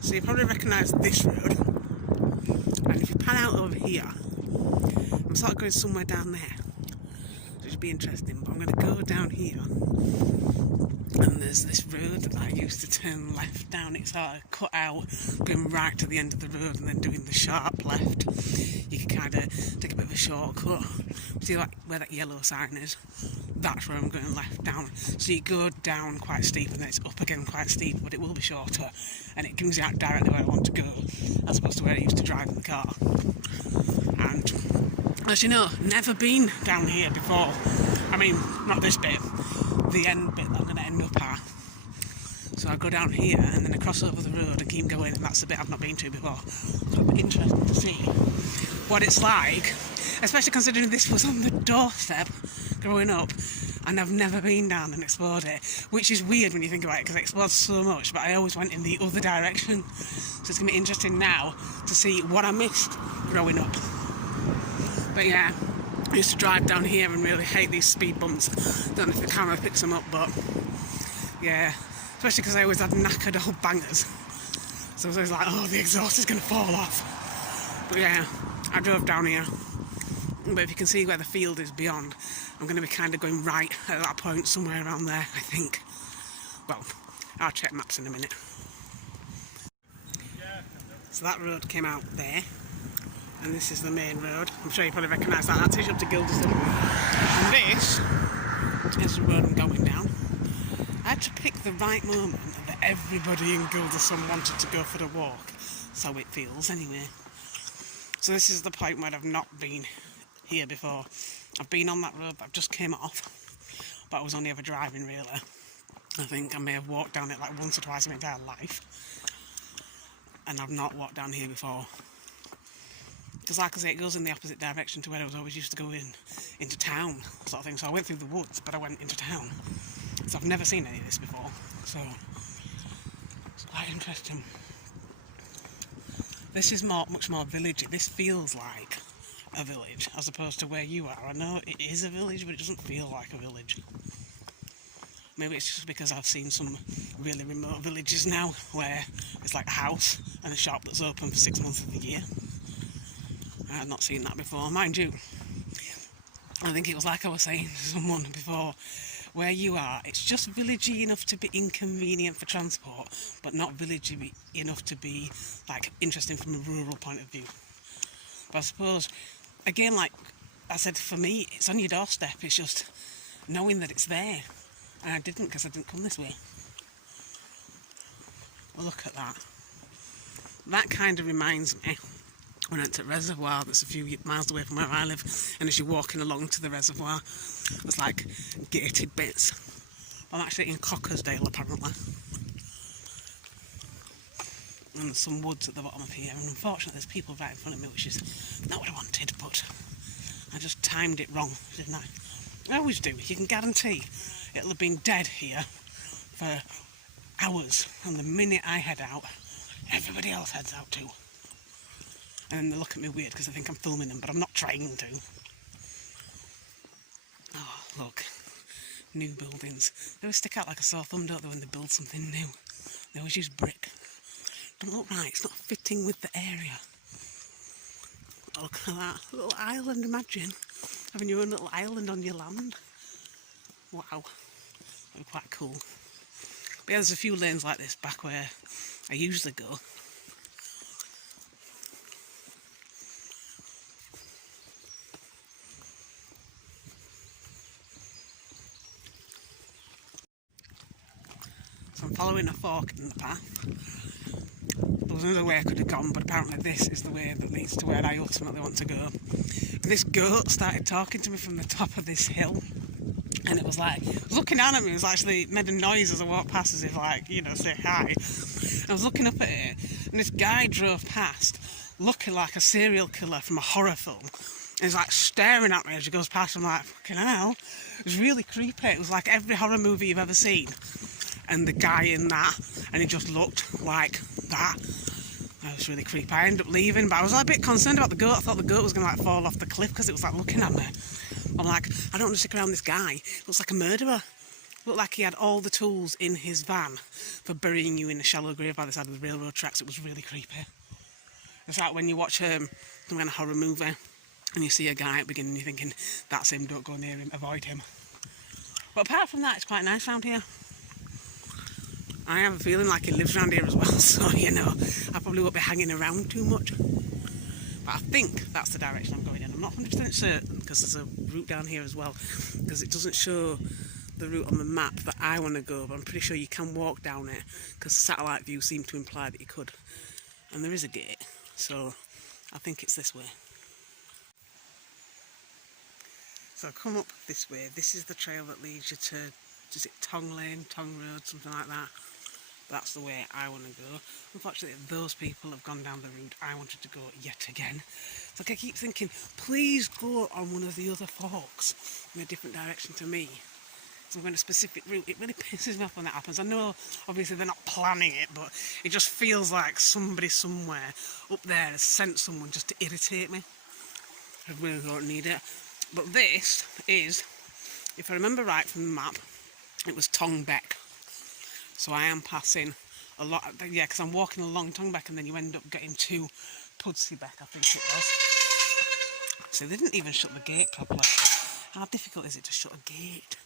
So you probably recognise this road, and if you pan out over here, I'm sort of going somewhere down there, which would be interesting, but I'm going to go down here, and there's this road that I used to turn left down. It's sort of cut out, going right to the end of the road and then doing the sharp left. You can kind of take a bit of a shortcut. See like where that yellow sign is? That's where I'm going left down. So you go down quite steep and then it's up again quite steep, but it will be shorter, and it brings you out directly where I want to go, as opposed to where I used to drive in the car. And as you know, never been down here before. I mean, not this bit, the end bit that I'm going to end up at. So I go down here and then I cross over the road and keep going, and that's the bit I've not been to before. So it'll be interesting to see what it's like, especially considering this was on the doorstep growing up, and I've never been down and explored it, which is weird when you think about it, because I explored so much, but I always went in the other direction. So it's going to be interesting now to see what I missed growing up. But yeah, I used to drive down here and really hate these speed bumps. Don't know if the camera picks them up, but yeah, especially because I always had knackered old bangers. So I was always like, oh, the exhaust is going to fall off. But yeah, I drove down here. But if you can see where the field is beyond, I'm going to be kind of going right at that point, somewhere around there, I think. Well, I'll check maps in a minute. So that road came out there, and this is the main road. I'm sure you probably recognise that. That takes you up to Gildersome. And this is the road I'm going down. I had to pick the right moment that everybody in Gildersome wanted to go for the walk. So it feels, anyway. So this is the point where I've not been here before. I've been on that road, but I've just came off, but I was only ever driving, really. I think I may have walked down it like once or twice in my entire life, and I've not walked down here before, because like I say, it goes in the opposite direction to where I was always used to go into town, sort of thing. So I went through the woods, but I went into town, so I've never seen any of this before, so it's quite interesting. This is much more villagey. This feels like a village as opposed to where you are. I know it is a village, but it doesn't feel like a village. Maybe it's just because I've seen some really remote villages now where it's like a house and a shop that's open for 6 months of the year. I had not seen that before, mind you. I think it was like I was saying to someone before, where you are, it's just villagey enough to be inconvenient for transport, but not villagey enough to be like interesting from a rural point of view. But I suppose, again, like I said, for me, it's on your doorstep. It's just knowing that it's there. And I didn't, because I didn't come this way. Well, look at that. That kind of reminds me when I went to Reservoir, that's a few miles away from where I live, and as you're walking along to the reservoir, there's like gated bits. I'm actually in Cockersdale, apparently. And there's some woods at the bottom of here, and unfortunately there's people right in front of me, which is not what I wanted, but I just timed it wrong, didn't I? I always do. You can guarantee it'll have been dead here for hours, and the minute I head out, everybody else heads out too. And then they look at me weird because they think I'm filming them, but I'm not trying to. Oh, look. New buildings. They always stick out like a sore thumb, don't they, when they build something new? They always use brick. Don't look right, it's not fitting with the area. Look at that little island, imagine having your own little island on your land. Wow, that'd be quite cool. But yeah, there's a few lanes like this back where I usually go. So I'm following a fork in the path. There was another way I could have gone, but apparently this is the way that leads to where I ultimately want to go. And this goat started talking to me from the top of this hill, and it was like, it was looking down at me. It was actually made a noise as I walked past, as if like, you know, say hi. And I was looking up at it, and this guy drove past looking like a serial killer from a horror film. And he's like staring at me as he goes past. I'm like, fucking hell. It was really creepy. It was like every horror movie you've ever seen, and the guy in that, and he just looked like that. That was really creepy. I ended up leaving, but I was a bit concerned about the goat. I thought the goat was going to like fall off the cliff because it was like looking at me. I'm like, I don't want to stick around this guy. He looks like a murderer. Looked like he had all the tools in his van for burying you in a shallow grave by the side of the railroad tracks. It was really creepy. It's like when you watch some kind of horror movie and you see a guy at the beginning, you're thinking, that's him, don't go near him, avoid him. But apart from that, it's quite nice around here. I have a feeling like he lives around here as well, so, you know, I probably won't be hanging around too much. But I think that's the direction I'm going in. I'm not 100% certain, because there's a route down here as well, because it doesn't show the route on the map that I want to go, but I'm pretty sure you can walk down it, because satellite view seemed to imply that you could. And there is a gate, so I think it's this way. So I come up this way. This is the trail that leads you to, is it Tong Lane, Tong Road, something like that? That's the way I want to go. Unfortunately, those people have gone down the route I wanted to go yet again. So I keep thinking, please go on one of the other forks in a different direction to me. So I'm going a specific route. It really pisses me off when that happens. I know, obviously, they're not planning it, but it just feels like somebody somewhere up there has sent someone just to irritate me. I really don't need it. But this is, if I remember right from the map, it was Tong Beck. So I am passing a lot, yeah, because I'm walking along Tong Beck and then you end up getting to Pudsey Beck, I think it was. So they didn't even shut the gate properly. How difficult is it to shut a gate?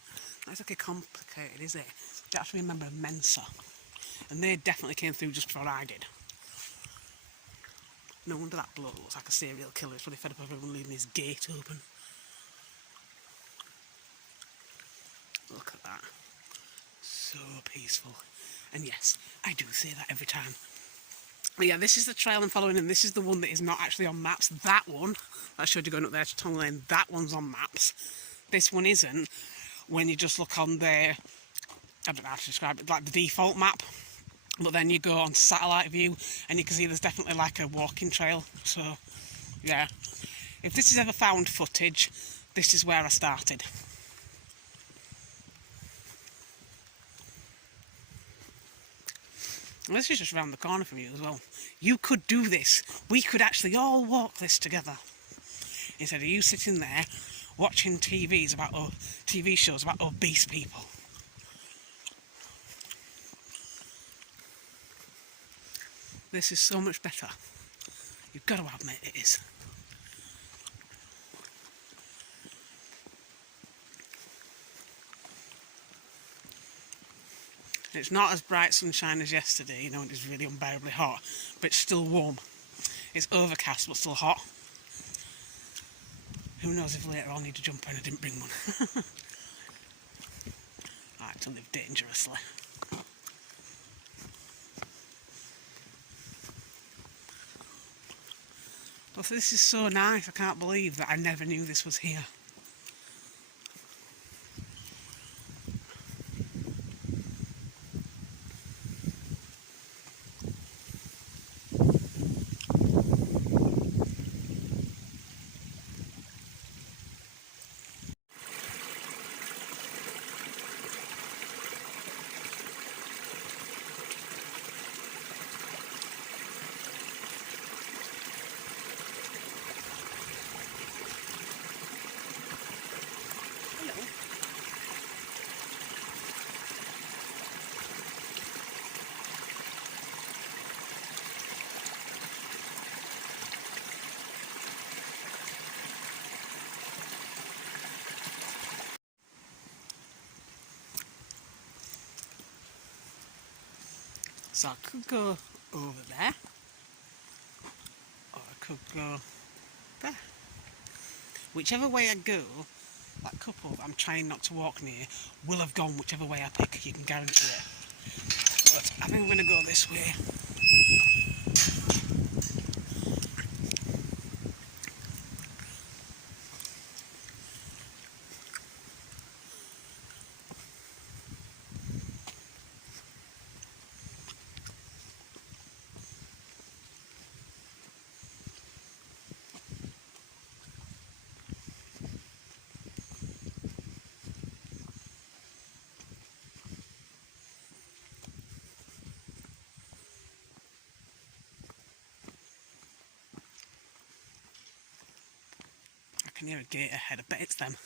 That's okay, complicated, is it? You have to remember Mensa. And they definitely came through just before I did. No wonder that bloke looks like a serial killer. He's probably fed up of everyone leaving his gate open. Look at that. So peaceful. And yes, I do say that every time. But yeah, this is the trail I'm following, and this is the one that is not actually on maps. That one, that I showed you going up there to Tong Lane, that one's on maps. This one isn't. When you just look on there, I don't know how to describe it, like the default map. But then you go on satellite view, and you can see there's definitely like a walking trail. So, yeah. If this is ever found footage, this is where I started. And this is just around the corner from you as well. You could do this. We could actually all walk this together. Instead of you sitting there watching TV shows about obese people. This is so much better. You've got to admit it is. It's not as bright sunshine as yesterday, you know, it was really unbearably hot, but it's still warm. It's overcast, but still hot. Who knows if later on I need to jump in, I didn't bring one. I like to live dangerously. But this is so nice, I can't believe that I never knew this was here. So I could go over there, or I could go there. Whichever way I go, that couple that I'm trying not to walk near will have gone whichever way I pick, you can guarantee it. But I think I'm going to go this way. can hear a gate ahead. I bet it's them.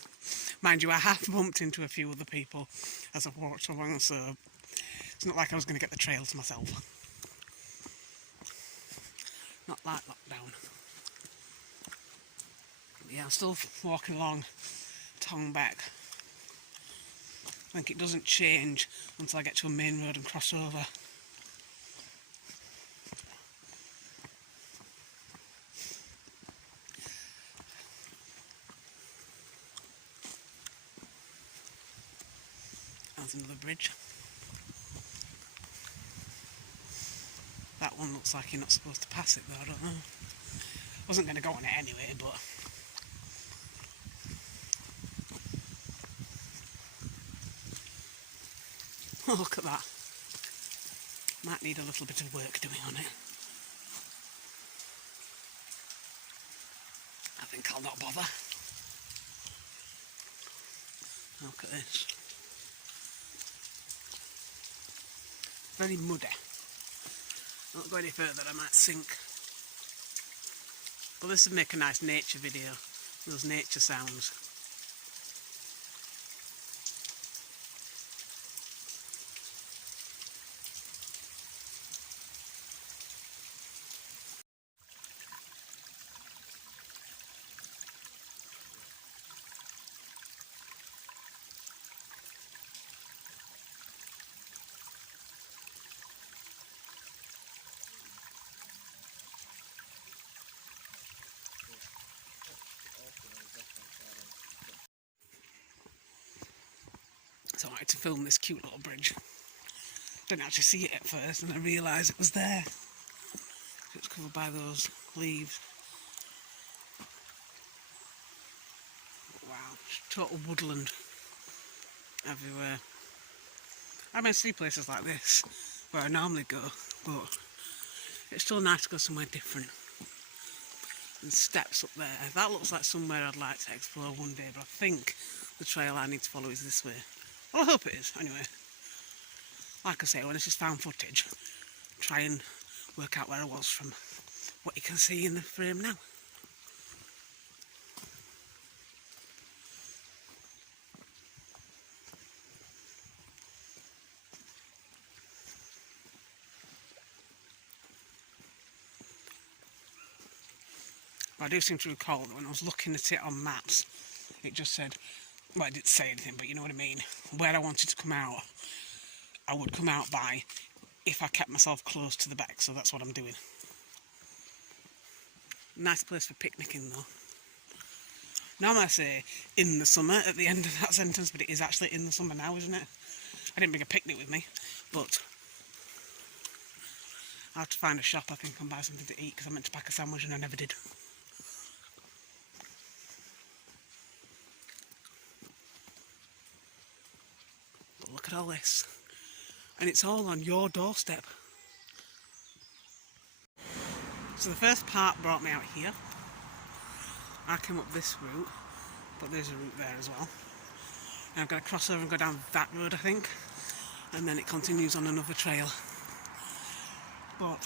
Mind you, I have bumped into a few other people as I've walked along, so it's not like I was going to get the trail to myself. Not like lockdown. But yeah, I'm still walking along Tongbeck. I think it doesn't change until I get to a main road and cross over. There's another bridge. That one looks like you're not supposed to pass it though, I don't know. Wasn't going to go on it anyway, but... Oh, look at that. Might need a little bit of work doing on it. I think I'll not bother. Look at this. Very muddy. Don't go any further, I might sink. But this would make a nice nature video. Those nature sounds. So I wanted to film this cute little bridge. Didn't actually see it at first, and I realised it was there. It was covered by those leaves. Wow, total woodland everywhere. I mean, I see places like this where I normally go, but it's still nice to go somewhere different. And steps up there. That looks like somewhere I'd like to explore one day, but I think the trail I need to follow is this way. Well, I hope it is, anyway. Like I say, when it's just found footage, try and work out where I was from what you can see in the frame now. But I do seem to recall that when I was looking at it on maps, it just said, well, it didn't say anything, but you know what I mean, where I wanted to come out, I would come out by if I kept myself close to the back, so that's what I'm doing. Nice place for picnicking though. Normally I say in the summer at the end of that sentence, but it is actually in the summer now, isn't it? I didn't bring a picnic with me, but I have to find a shop, I think, and buy something to eat, because I meant to pack a sandwich and I never did. But look at all this. And it's all on your doorstep. So the first part brought me out here. I came up this route, but there's a route there as well. And I've got to cross over and go down that road, I think. And then it continues on another trail. But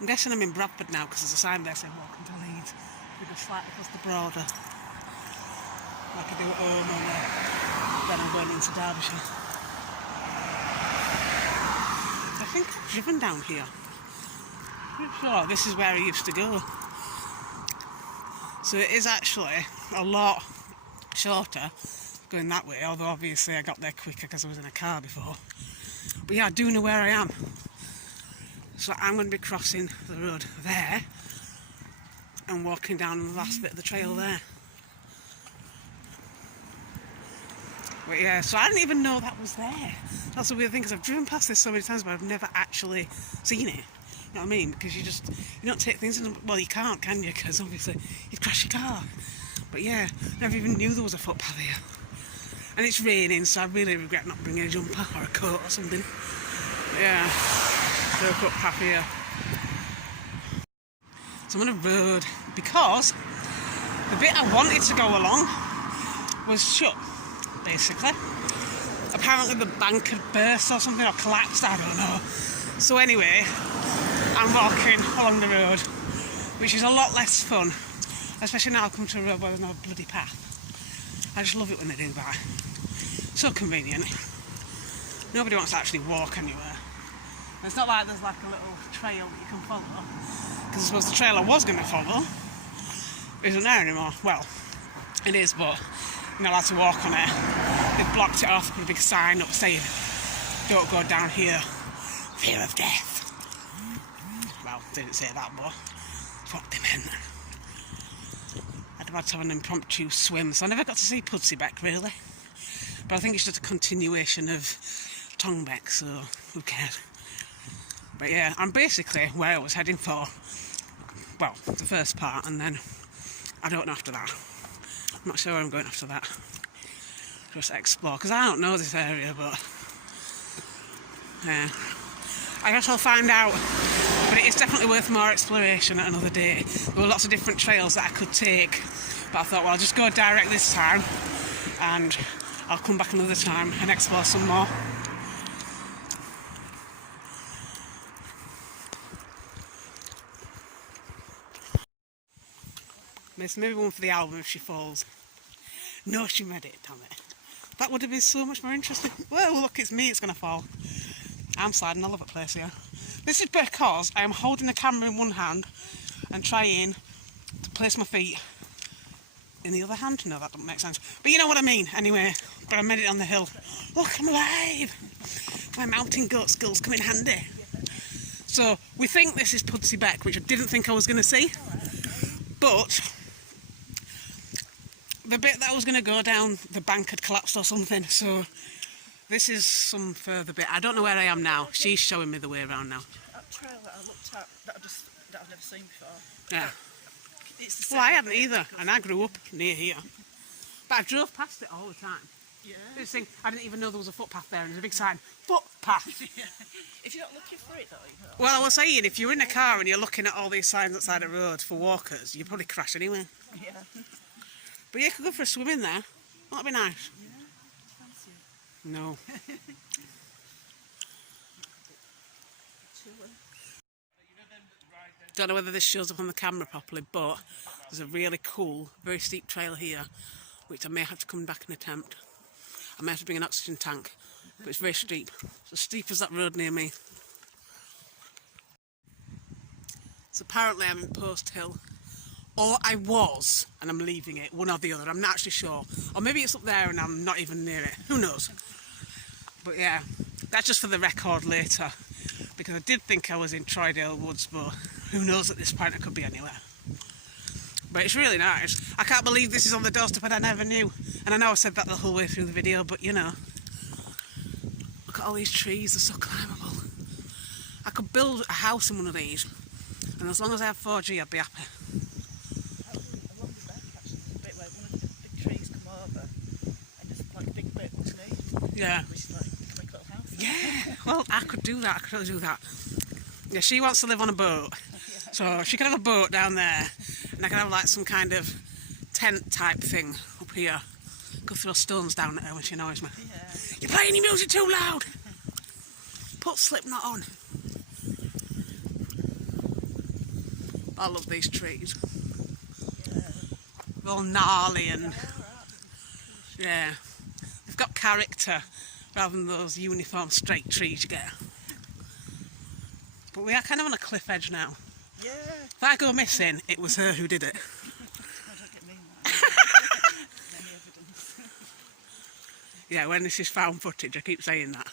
I'm guessing I'm in Bradford now, because there's a sign there saying welcome to Leeds. We go slightly across the border, like I do at home, and then I'm going into Derbyshire. I think I've driven down here. Pretty sure this is where I used to go. So it is actually a lot shorter going that way, although obviously I got there quicker because I was in a car before. But yeah, I do know where I am. So I'm going to be crossing the road there and walking down the last bit of the trail there. But yeah, so I didn't even know that was there. That's the weird thing, because I've driven past this so many times, but I've never actually seen it. You know what I mean? Because you don't take things in, well, you can't, can you? Because obviously you'd crash your car. But yeah, never even knew there was a footpath here. And it's raining, so I really regret not bringing a jumper or a coat or something. But yeah, no footpath here. So I'm on a road because the bit I wanted to go along was shut, basically. Apparently the bank had burst or something, or collapsed, I don't know. So anyway, I'm walking along the road, which is a lot less fun Especially now I've come to a road where there's no bloody path. I just love it when they do that. So convenient. Nobody wants to actually walk anywhere. It's not like there's like a little trail that you can follow. Because I suppose the trail I was going to follow isn't there anymore. Well, it is, but you're not allowed to walk on it. They've blocked it off with a big sign up saying, don't go down here, fear of death. Well, they didn't say that, but that's what they meant. I'd had to have an impromptu swim, so I never got to see Pudseybeck really. But I think it's just a continuation of Tongbeck, so who cares? But yeah, I'm basically where I was heading for. Well, the first part, and then I don't know after that. I'm not sure where I'm going after that. Just explore, because I don't know this area, but yeah, I guess I'll find out. But it is definitely worth more exploration at another day. There were lots of different trails that I could take, but I thought, well, I'll just go direct this time, and I'll come back another time and explore some more. It's maybe one for the album if she falls. No, she made it, damn it. That would have been so much more interesting. Well, look, it's me, it's going to fall. I'm sliding all over the place here. This is because I am holding the camera in one hand and trying to place my feet in the other hand. No, that doesn't make sense. But you know what I mean, anyway. But I made it on the hill. Look, I'm alive! My mountain goat skills come in handy. So, we think this is Pudseybeck, which I didn't think I was going to see. But the bit that I was going to go down, the bank had collapsed or something, so this is some further bit. I don't know where I am now. She's showing me the way around now. That trail that I looked at, that I've never seen before. Yeah. It's the Well, I hadn't either, and I grew up near here. But I drove past it all the time. Yeah. This thing, I didn't even know there was a footpath there, and there's a big sign, footpath. Yeah. If you're not looking for it though, Well, I was saying, if you're in a car and you're looking at all these signs outside the road for walkers, you'd probably crash anyway. Yeah. But yeah, you could go for a swim in there. That'd be nice. Yeah. Fancy it. No. Don't know whether this shows up on the camera properly, but there's a really cool, very steep trail here, which I may have to come back and attempt. I may have to bring an oxygen tank, but it's very steep. It's as steep as that road near me. So apparently I'm in Post Hill. Or I was, and I'm leaving it, one or the other, I'm not actually sure. Or maybe it's up there and I'm not even near it, who knows. But yeah, that's just for the record later, because I did think I was in Troydale Woods, but who knows at this point, I could be anywhere. But it's really nice. I can't believe this is on the doorstep and I never knew. And I know I said that the whole way through the video, but you know. Look at all these trees, they're so climbable. I could build a house in one of these, and as long as I have 4G, I'd be happy. Along the back, actually, there's a bit where one of the big trees come over, and there's like a big bit underneath. Yeah. Which is like a quick little house. Yeah, well, I could do that, I could really do that. Yeah, she wants to live on a boat, so she can have a boat down there, and I can have like some kind of tent type thing up here. Go throw stones down at her when she annoys me. Yeah. You're playing your music too loud! Put Slipknot on. I love these trees. Yeah. They're all gnarly and... yeah. They've got character rather than those uniform straight trees you get. But we are kind of on a cliff edge now. Yeah. If I go missing, it was her who did it. I don't get mean that. Any evidence. Yeah, when this is found footage, I keep saying that.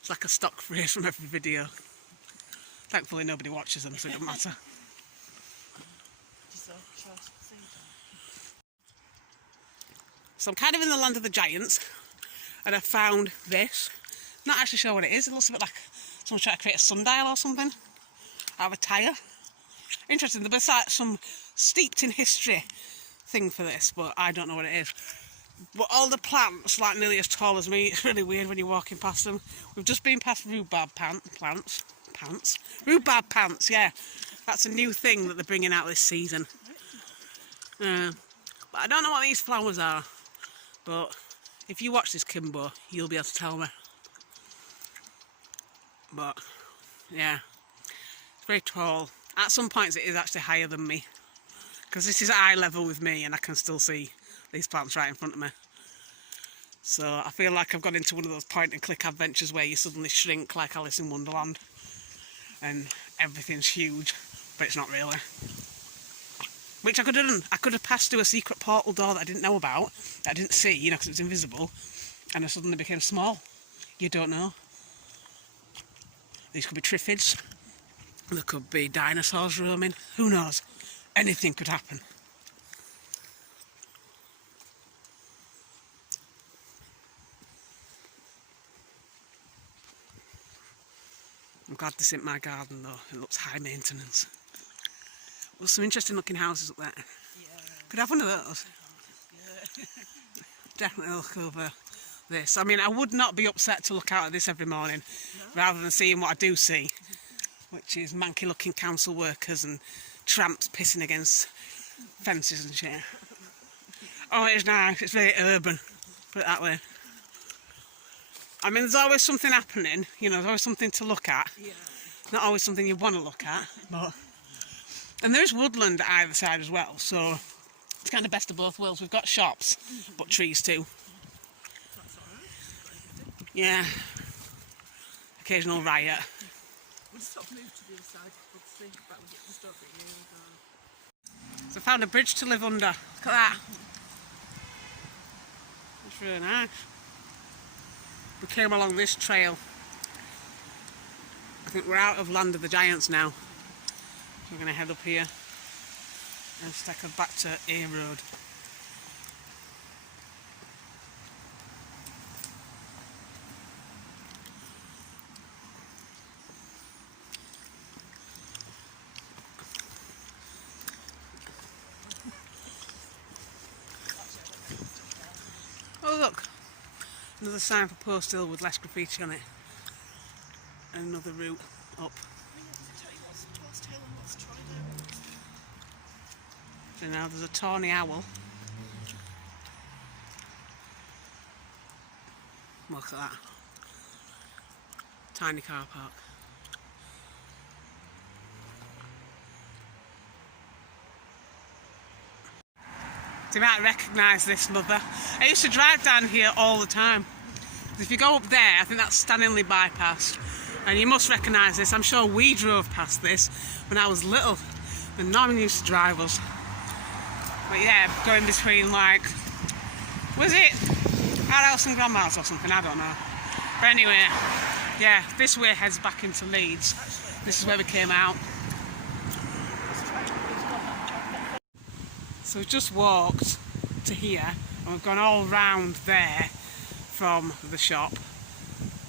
It's like a stock phrase from every video. Thankfully nobody watches them, so it doesn't matter. So I'm kind of in the land of the giants, and I found this. Not actually sure what it is. It looks a bit like someone trying to create a sundial or something out of a tyre. Interesting, there's like some steeped in history thing for this, but I don't know what it is. But all the plants, like nearly as tall as me, it's really weird when you're walking past them. We've just been past rhubarb plants. Rhubarb pants, yeah. That's a new thing that they're bringing out this season. But I don't know what these flowers are. But if you watch this, Kimbo, you'll be able to tell me. But, yeah. It's very tall. At some points it is actually higher than me. because this is eye level with me and I can still see these plants right in front of me. So I feel like I've got into one of those point and click adventures where you suddenly shrink like Alice in Wonderland and everything's huge, but it's not really. Which I could have done. I could have passed through a secret portal door that I didn't know about, that I didn't see, you know, because it was invisible, and I suddenly became small. You don't know. These could be triffids. There could be dinosaurs roaming. Who knows? Anything could happen. I'm glad this isn't my garden though. It looks high maintenance. There's some interesting looking houses up there. Yeah. Could have one of those. Yeah. Definitely look over this. I mean, I would not be upset to look out at this every morning, No? rather than seeing what I do see, which is manky looking council workers and tramps pissing against fences and shit. Oh, it's nice. It's very urban, put it that way. I mean, there's always something happening, you know, there's always something to look at. Yeah. Not always something you want to look at, but... And there's woodland at either side as well, so it's kind of best of both worlds. We've got shops, but trees too. That's alright. Yeah. Occasional riot. We'll sort of move to the other side. We'll think about the stuff that you So I found a bridge to live under. Look at that. It's really nice. We came along this trail. I think we're out of Land of the Giants now. So we're going to head up here and stack us back to A Road. Oh look, another sign for Post Hill with less graffiti on it. And another route up. So now there's a tawny owl. Look at that. Tiny car park. So you might recognise this mother. I used to drive down here all the time. If you go up there, I think that's Stanley Bypass. And you must recognise this. I'm sure we drove past this when I was little. When Norman used to drive us. But yeah, going between like, was it our house and grandma's or something? I don't know. But anyway, yeah, this way heads back into Leeds. This is where we came out. So we've just walked to here and we've gone all round there from the shop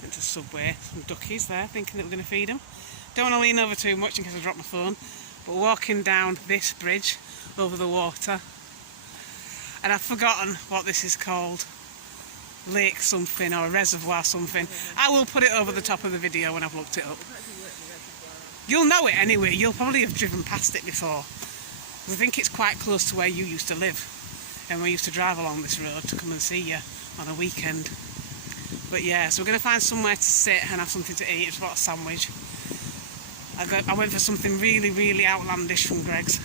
into Subway. Some duckies there, thinking that we're going to feed them. Don't want to lean over too much in case I drop my phone. But walking down this bridge over the water, and I've forgotten what this is called, lake something or reservoir something. I will put it over the top of the video when I've looked it up. You'll know it anyway, you'll probably have driven past it before. I think it's quite close to where you used to live, and we used to drive along this road to come and see you on a weekend. But yeah, so we're going to find somewhere to sit and have something to eat. Just bought a sandwich. I went for something really, really outlandish from Greg's.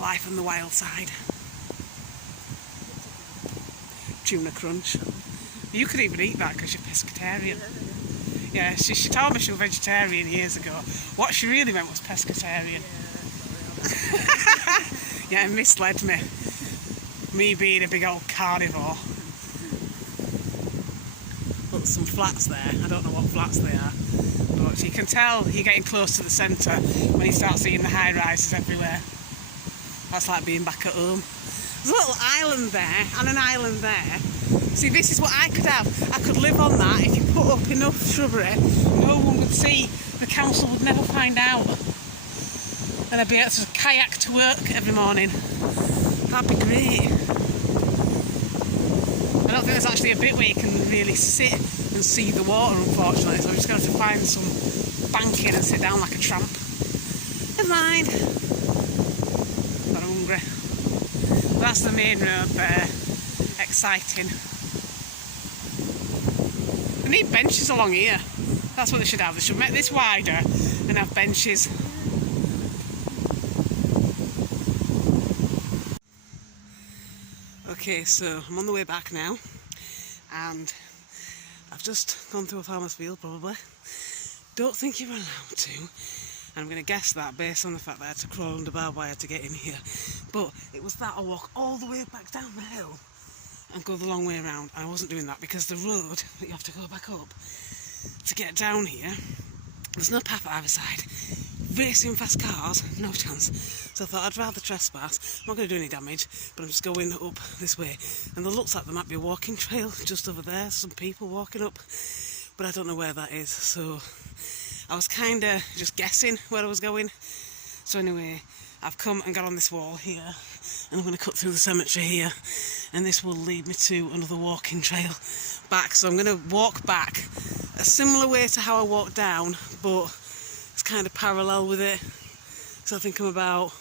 Life on the wild side. Tuna crunch. You could even eat that because you're pescatarian. Yeah, she told me she was vegetarian years ago. What she really meant was pescatarian. Yeah, it misled me. Me being a big old carnivore. Look, there's some flats there. I don't know what flats they are. But you can tell you're getting close to the centre when you start seeing the high rises everywhere. That's like being back at home. There's a little island there and an island there. See, this is what I could have. I could live on that if you put up enough shrubbery. No one would see. The council would never find out. And I'd be able to kayak to work every morning. That'd be great. I don't think there's actually a bit where you can really sit and see the water, unfortunately. So I'm just going to have to find some banking and sit down like a tramp. Never mind. But I'm hungry. That's the main road there. Exciting. They need benches along here. That's what they should have. They should make this wider and have benches. Okay, so I'm on the way back now, and I've just gone through a farmer's field, probably. Don't think you're allowed to, and I'm going to guess that based on the fact that I had to crawl under barbed wire to get in here. But it was that I walk all the way back down the hill and go the long way around. I wasn't doing that because the road that you have to go back up to get down here, there's no path either side. Racing fast cars, no chance. So I thought I'd rather trespass. I'm not going to do any damage, but I'm just going up this way. And there looks like there might be a walking trail just over there, some people walking up, but I don't know where that is. So I was kind of just guessing where I was going. So anyway, I've come and got on this wall here, and I'm going to cut through the cemetery here, and this will lead me to another walking trail back. So I'm going to walk back a similar way to how I walked down, but it's kind of parallel with it. So I think I'm about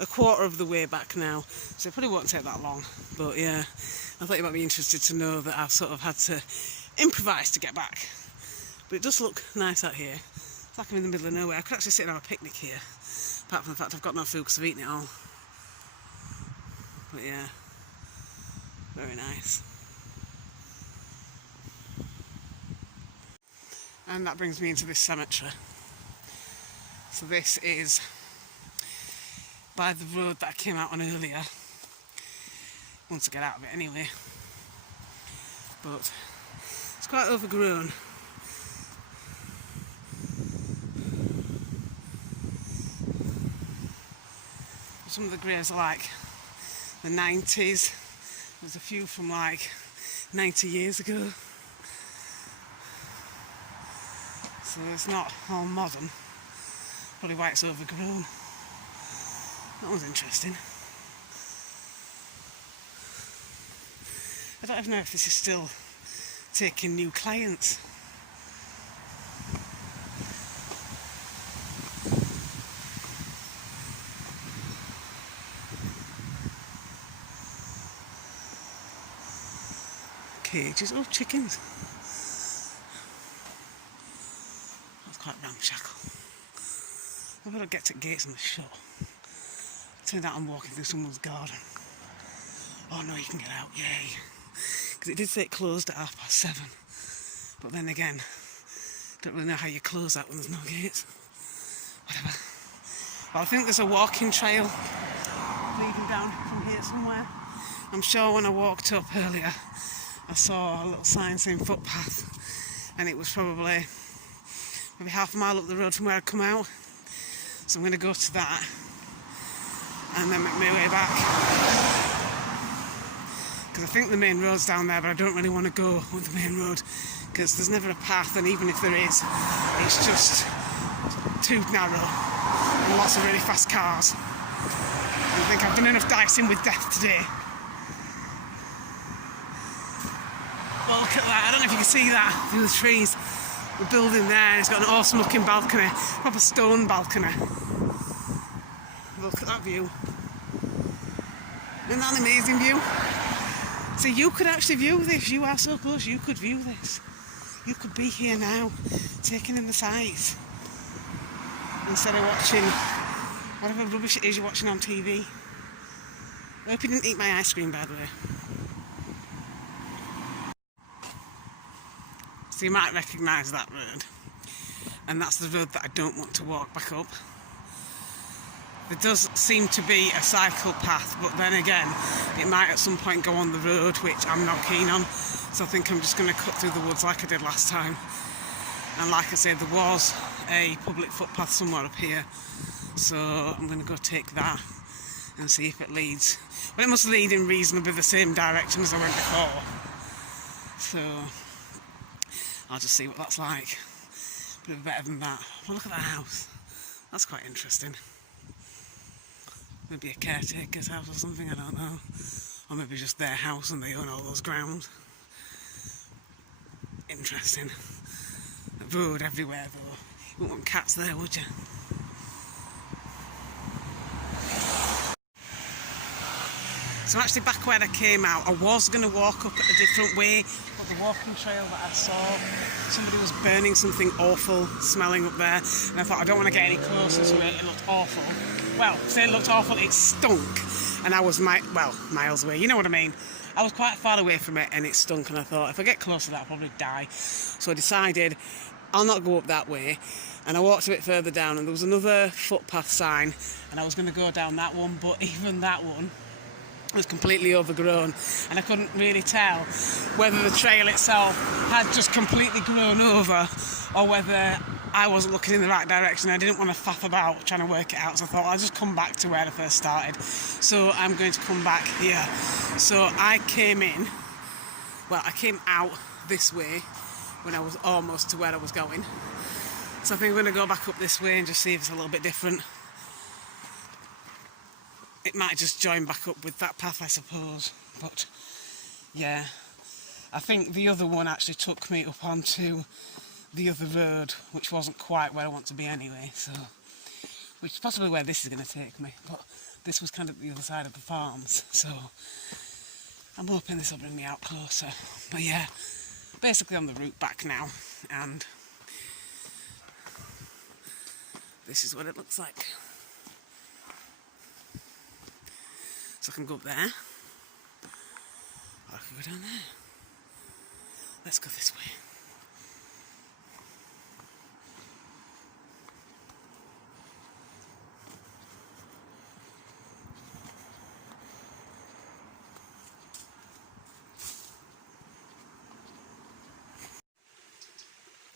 a quarter of the way back now, so it probably won't take that long. But yeah, I thought you might be interested to know that I've sort of had to improvise to get back. But it does look nice out here. It's like I'm in the middle of nowhere. I could actually sit and have a picnic here, apart from the fact I've got no food because I've eaten it all. But yeah, very nice. And that brings me into this cemetery. So this is by the road that I came out on earlier. Want to get out of it anyway. But it's quite overgrown. Some of the graves are like the 90s. There's a few from like 90 years ago. So it's not all modern. Probably why it's overgrown. That was interesting. I don't even know if this is still taking new clients. Cages, oh, chickens. That's quite ramshackle. I've got to get to gates on the shop. Turns out I'm walking through someone's garden. Oh no, you can get out, yay. Because it did say it closed at 7:30. But then again, don't really know how you close that when there's no gates. Whatever. Well, I think there's a walking trail leading down from here somewhere. I'm sure when I walked up earlier, I saw a little sign saying footpath. And it was probably maybe half a mile up the road from where I'd come out. So I'm going to go to that and then make my way back. Because I think the main road's down there, but I don't really want to go with the main road because there's never a path, and even if there is, it's just too narrow and lots of really fast cars. I think I've done enough dicing with death today. Well, look at that. I don't know if you can see that through the trees. The building there, it's got an awesome looking balcony, proper stone balcony. Look at that view. Isn't that an amazing view? See, you could actually view this. You are so close, you could view this. You could be here now, taking in the sights, instead of watching whatever rubbish it is you're watching on TV. I hope you didn't eat my ice cream, by the way. So you might recognise that road, and that's the road that I don't want to walk back up. There does seem to be a cycle path, but then again, it might at some point go on the road, which I'm not keen on. So I think I'm just going to cut through the woods like I did last time. And like I said, there was a public footpath somewhere up here, so I'm going to go take that and see if it leads. Well, it must lead in reasonably the same direction as I went before. So I'll just see what that's like. But it'll be better than that. Well, look at that house. That's quite interesting. Maybe a caretaker's house or something, I don't know. Or maybe just their house and they own all those grounds. Interesting. A road everywhere though. You wouldn't want cats there, would you? So actually back where I came out, I was going to walk up a different way, but the walking trail that I saw, somebody was burning something awful smelling up there, and I thought I don't want to get any closer to it. It looked awful. Well, say it looked awful, it stunk, and I was miles away, you know what I mean. I was quite far away from it and it stunk, and I thought if I get close to that I'll probably die. So I decided I'll not go up that way, and I walked a bit further down and there was another footpath sign and I was going to go down that one, but even that one was completely overgrown and I couldn't really tell whether the trail itself had just completely grown over or whether I wasn't looking in the right direction. I didn't want to faff about trying to work it out, so I thought I'll just come back to where I first started. So I'm going to come back here. So I came out this way when I was almost to where I was going. So I think I'm going to go back up this way and just see if it's a little bit different. It might just join back up with that path, I suppose. But yeah, I think the other one actually took me up onto the other road, which wasn't quite where I want to be anyway. So, which is possibly where this is going to take me. But this was kind of the other side of the farms. So I'm hoping this will bring me out closer. But yeah, basically on the route back now, and this is what it looks like. So I can go up there, or I can go down there. Let's go this way.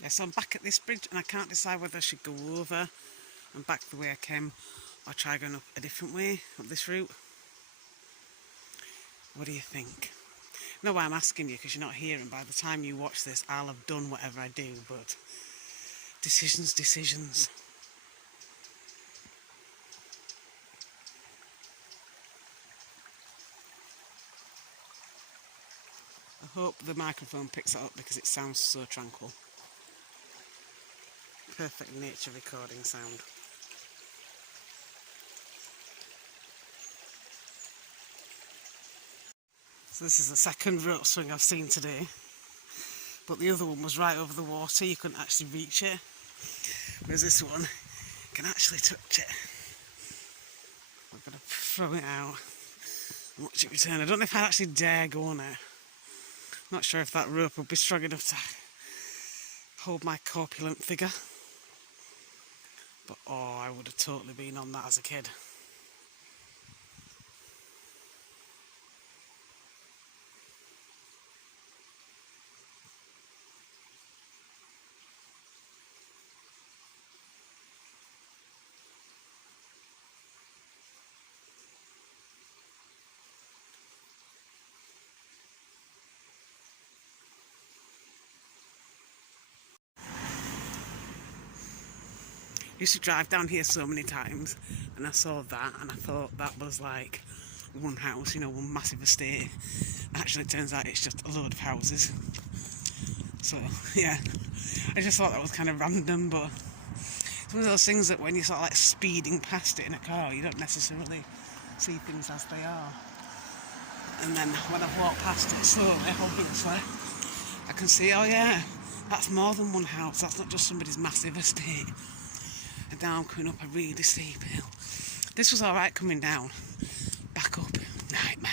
Yeah, so I'm back at this bridge and I can't decide whether I should go over and back the way I came or try going up a different way, up this route. What do you think? I know why I'm asking you, because you're not here, and by the time you watch this I'll have done whatever I do, but decisions. I hope the microphone picks it up because it sounds so tranquil. Perfect nature recording sound. So this is the second rope swing I've seen today, but the other one was right over the water, you couldn't actually reach it, whereas this one, you can actually touch it. I'm going to throw it out and watch it return. I don't know if I'd actually dare go on it. Not sure if that rope would be strong enough to hold my corpulent figure, but oh, I would have totally been on that as a kid. I used to drive down here so many times and I saw that and I thought that was like one house, you know, one massive estate. Actually it turns out it's just a load of houses. So yeah, I just thought that was kind of random, but it's one of those things that when you're sort of like speeding past it in a car, you don't necessarily see things as they are. And then when I've walked past it slowly, obviously, I can see, oh yeah, that's more than one house, that's not just somebody's massive estate. And now I'm coming up a really steep hill. This was alright coming down. Back up, nightmare.